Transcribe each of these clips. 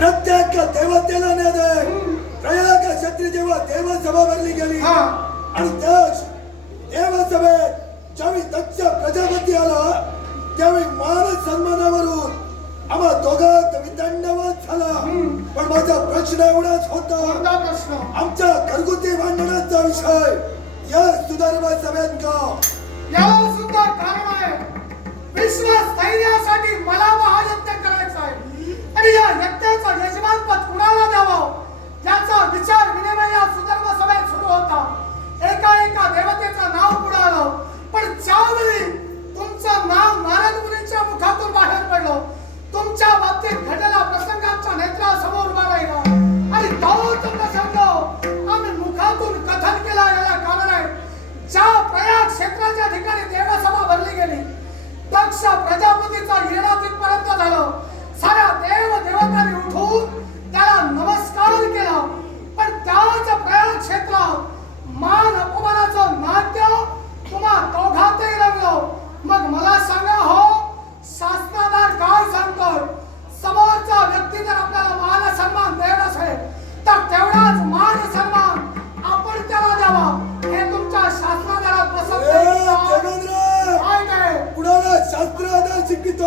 प्रत्येक देवतेला न्याय प्रयाग क्षत्री जेव्हा देवसभा भरली गेली हा. आणि त्याच देवसभेत ज्यावेळी दक्ष प्रजापती आला त्यावेळी मान सन्मानावरून आम्हा दोघात वितंडवत झाला. पण माझा प्रश्न एवढाच होता आमच्या घरगुती भांडणाचा विषय या सुधारणा सभेत का? याला सुद्धा कारण आहे विश्वास स्थैर्यासाठी मला महायज्ञ करायचा आहे. आणि या यज्ञाचं यजमानपद कुणाला द्यावं? याचा विचार विनिमय या सुधर्म सभेत सुरू होता. एका एका देवतेचं नाव पुढे आलं पण ज्यावेळी तुमचं नाव नारद मुनीच्या मुखातून बाहेर पडलं तुमच्या बाबतीत घडलेला प्रसंग आमच्या नेत्रासमोर उभा राहिला आणि तोच प्रसंग आम्ही मुखातून कथन केला याला कारण आहे ज्या प्रयाग क्षेत्राच्या ठिकाणी देवसभा भरली गेली दक्ष प्रजापतीचा येणा तिथपर्यंत झालं. साऱ्या देव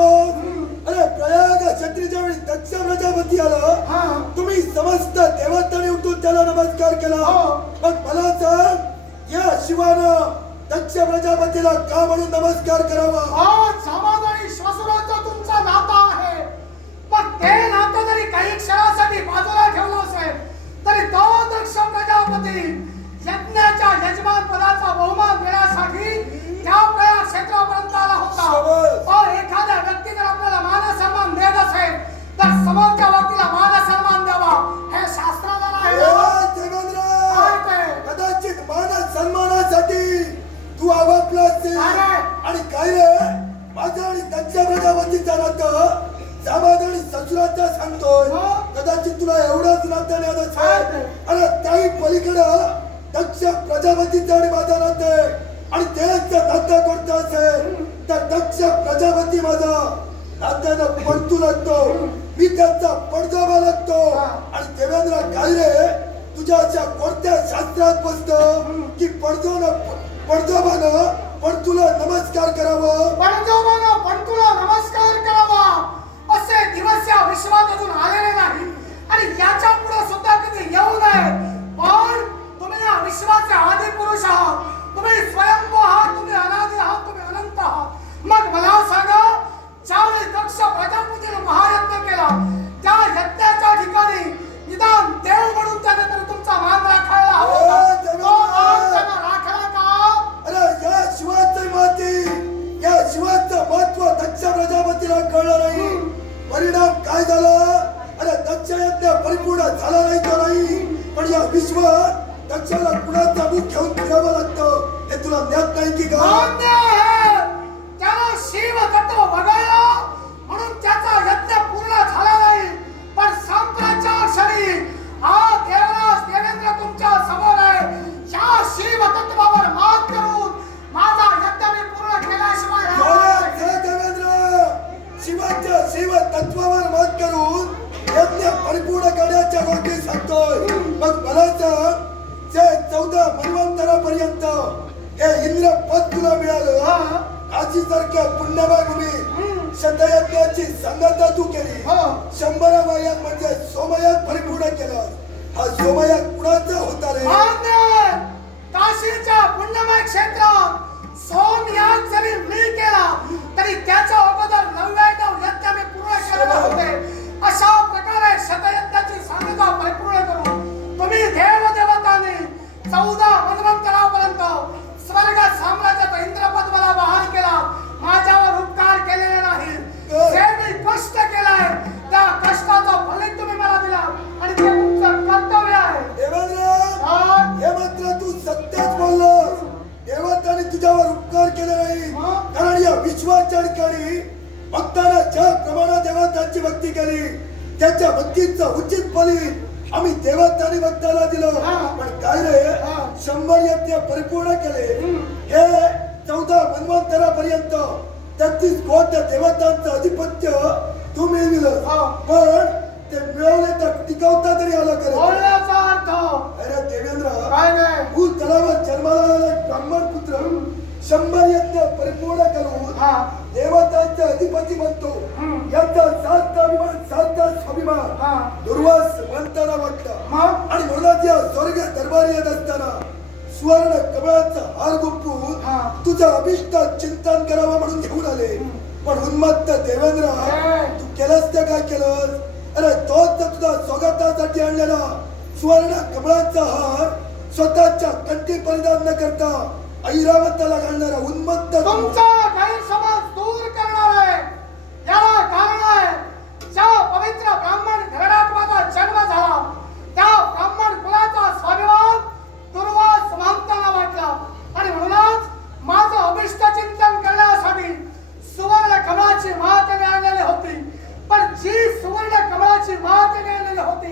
अरे प्रयाग क्षत्रीच्या वेळी दक्ष प्रजापती आलं हा. तुम्ही समस्त देवतांनी उठून त्याला नमस्कार केला. हो. मग मला सांग या शिवानं दक्ष प्रजापतीला का म्हणून नमस्कार करावा? आज समाज आणि श्वसनाचं तुमचं नातं आहे. पण ते नातं जरी काही क्षणासाठी बाजूला ठेवलं असेल तरी तो दक्ष प्रजापती आणि दक्ष प्रजापतीचा नातं जाबाद आणि ससुराचा सांगतोय. कदाचित तुला एवढंच नातं नाही. ते? अरे त्याही पलीकडं दक्ष प्रजापतीचा आणि माझा नातं. आणि तेच जर नातं कोणतं असेल तर दक्ष प्रजापती माझा नात्यानं पडतू लागतो मी त्यांचा पडदावा लागतो. आणि देवेंद्र काय रे तुझ्या अशा कोणत्या शास्त्रात बसत की पडदोन पडदोबानं पण तुला नमस्कार करावं. पणजोबानं पण तुला नमस्कार करावा. असे दिवस या विश्वात अजून आलेले नाही आणि याच्यापुढे सुद्धा कधी येऊ नये. पण तुम्ही या विश्वाचे आदि पुरुष आहात. तुम्ही स्वयंभू आहात. तुम्ही अनादि आहात. यज्ञ पुढे झाला नाही तर नाही? पण या विश्वात दक्षाला कुणाचा मुख घेऊन फिरावं लागतं हे तुला ज्ञात नाही की का? त्याला शिव तत्व वगळलं. olmayan ठिकाणी भक्तांना ज्या प्रमाणात देवतांची भक्ती केली त्याच्या भक्तीचं उचित फलित आम्ही देवतांनी भक्ताला दिलं. हा. पण काय रे. शंभर यज्ञ परिपूर्ण केले. हे चौदा मन्वंतरापर्यंत तेहतीस कोट देवतांचं अधिपत्य तू मिळविलं हा. पण ते मिळवले चुकवता तरी आला करे अरे देवेंद्र काय नाही. भू तलावात जन्माला ब्राह्मण पुत्र शंभर यज्ञ परिपूर्ण करून हा. अधिपती बनतो हम्म. याचा सात अभिमान सात स्वाभिमान दुर्वास म्हणताना वाटला आणि म्हणूनच या स्वर्ग दरबारी येत असताना सुवर्ण कमळाचा हार गुंफून हा. तुझं अभिष्ट चिंतन करावं म्हणून घेऊन आले पण उन्मत्त देवेंद्र. तू केलंस ते काय केलंस अरे तोच तर तुझा स्वागतासाठी आणलेला सुवर्ण कमळाचा हार स्वतःच्या कंठी परिधान न करता ऐरावताला घालणारा उन्मत्त. तुमचा गैरसमज दूर करणार आहे याला कारण आहे ज्या पवित्र ब्राह्मण घरात माझा जन्म झाला त्या ब्राह्मण कुलाचा स्वाभिमान दुर्वास महंताला वाटला आणि म्हणूनच माझं अभिष्ट चिंतन करण्यासाठी सुवर्ण कमळाची महात्मे आणलेली होती पण जी सुवर्ण कमळाची महात्मे आणलेली होती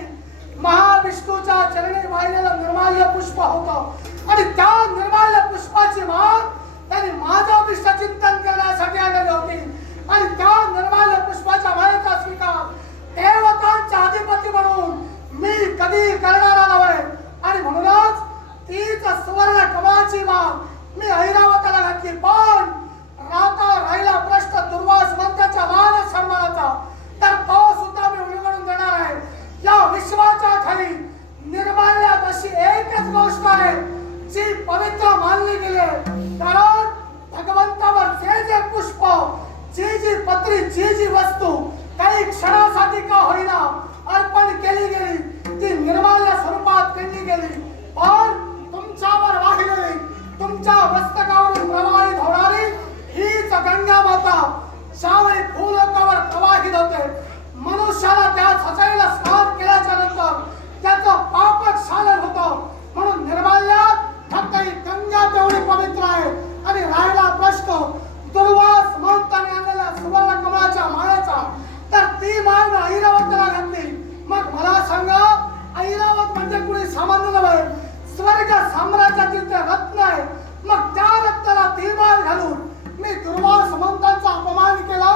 महाविष्णूच्या चरणी वाहिलेलं निर्माल्य पुष्प होतं आणि त्या निर्माल्य पुष्पाची मान त्यांनी माझं अभिष्ट चिंतन करण्यासाठी आलेली होती आणि त्या निर्माल्य पुष्पाच्या मायेचा स्वीकार देवतांच्या अधिपती म्हणून मी कधी करणार नव्हे आणि म्हणूनच तीच सुवर्ण कमळाची मान मी ऐरावताला घातली पण राहता राहिला प्रश्न दुर्वास मंत्र्याच्या मान सन्मानाचा तर तो सुद्धा मी उलगडून देणार आहे या विश्वाच्या खाली अशी एकच गोष्ट आहे. जी पवित्र मानली गेली. कारण भगवंतावर जे जे पुष्प जी जी पत्री जी जी वस्तू काही क्षणासाठी का होईना अर्पण केली गेली ती निर्माल्य स्वरूपात केली गेली. पण तुमच्यावर वाहिलेली तुमच्या मस्तकावर प्रवाहित होणारी हीच गंगा माता ज्यावेळी भूलोकावर प्रवाहित होते मनुष्याला त्या सचाईला स्नान केल्याच्यानंतर त्याचं पापच होतं. म्हणून निर्माल्यात फक्त ही गंगा तेवढी पवित्र आहे. आणि राहिला प्रश्न दुर्वास महंताने आणलेल्या सुवर्ण कमळाच्या माळ्याचा तर ती माळ मी ऐरावताला घातली मग मला सांगा ऐरावत म्हणजे कुणी सामान्य नव्हे स्वर्ग साम्राज्यातील ते रत्न आहे मग त्या रत्नाला ती माळ घालून मी दुर्वास महंतांचा अपमान केला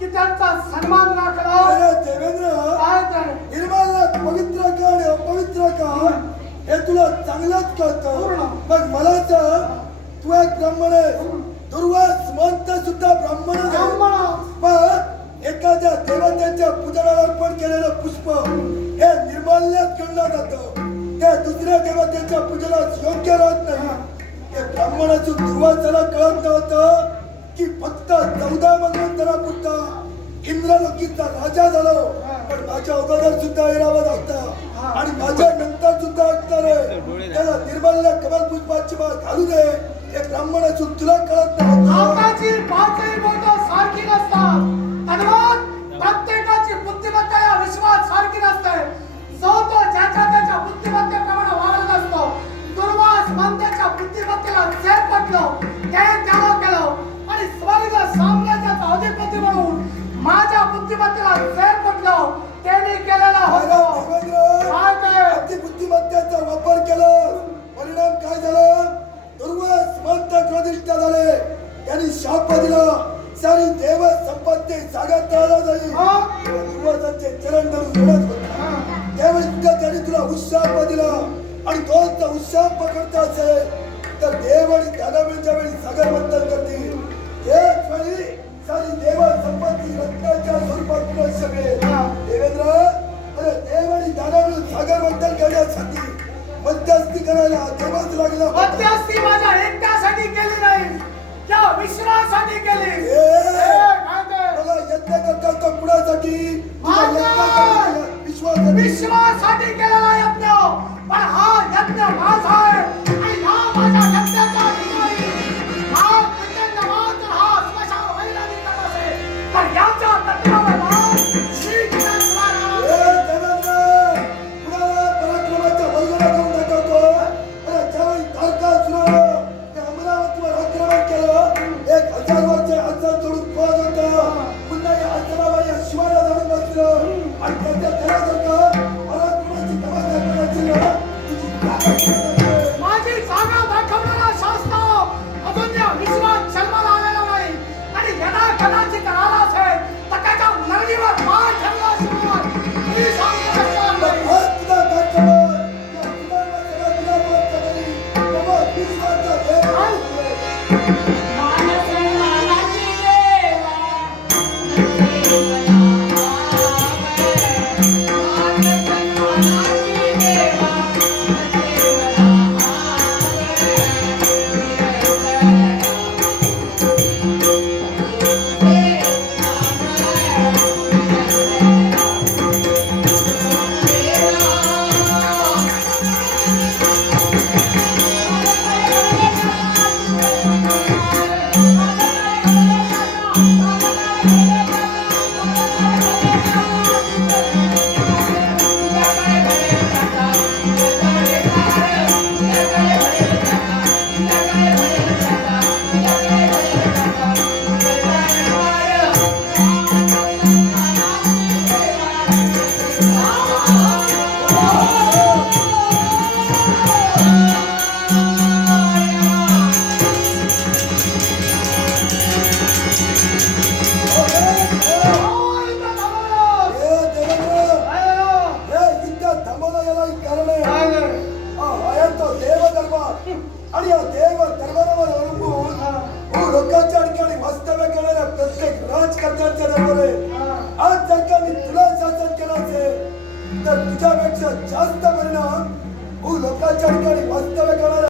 की त्यांचा सन्मान राखला अरे देवेंद्र काय ते निर्मलात पवित्र का आणि अपवित्र का हे तुला चांगलंच कळतं. मग मला तू एक ब्राह्मण आहे दुर्वास मंत सुद्धा ब्राह्मण. मग एखाद्या देवतेच्या पूजनाला अर्पण केलेलं पुष्प हे निर्माल्यात गणलं जातं. त्या दुसऱ्या देवतेच्या पूजनास योग्य राहत नाही. हे ब्राह्मणाचं दुर्वासाला कळत नव्हतं की फक्त चौदा मंगळतरापुरता इंद्रलोकीचा राजा झालो. पण माझ्या अगोदर सुद्धा ऐरावत होता आणि माझ्या नंतर सुद्धा असणार आहे त्याला निर्मल्य कमल पुष्पाची माळ घालू दे हे ब्राह्मणाचं तुला कळत नव्हतं आकाची पाचही बोटं सारखी नसतात. धनवान प्रत्येकाची बुद्धिमत्ता या विश्वात सारखी नसते. जो तो ज्याच्या त्याच्या बुद्धिमत्तेप्रमाणे संपत्ती जागा तळला जाईल हा? तेव्हा चरण धरून रडत होता हा. त्यावेळी सुद्धा त्यांनी तुला उत्साह दिला आणि तो उत्साह पकडता असेल तर देव आणि दानवीच्या वेळी सागर मंथन करतील त्याच वेळी सारी देव संपत्ती रत्नाच्या स्वरूपात तुला सगळे. देवेंद्र अरे देव आणि दानवी सागर मंथन करण्यासाठी मध्यस्थी करायला देवच लागला. मध्यस्थी माझ्या एकट्यासाठी केली नाही त्या विश्वासाठी केली विश्वासाठी विश्वासाठी केलेला यज्ञ. पण हा यज्ञ माझा तुझी ताकद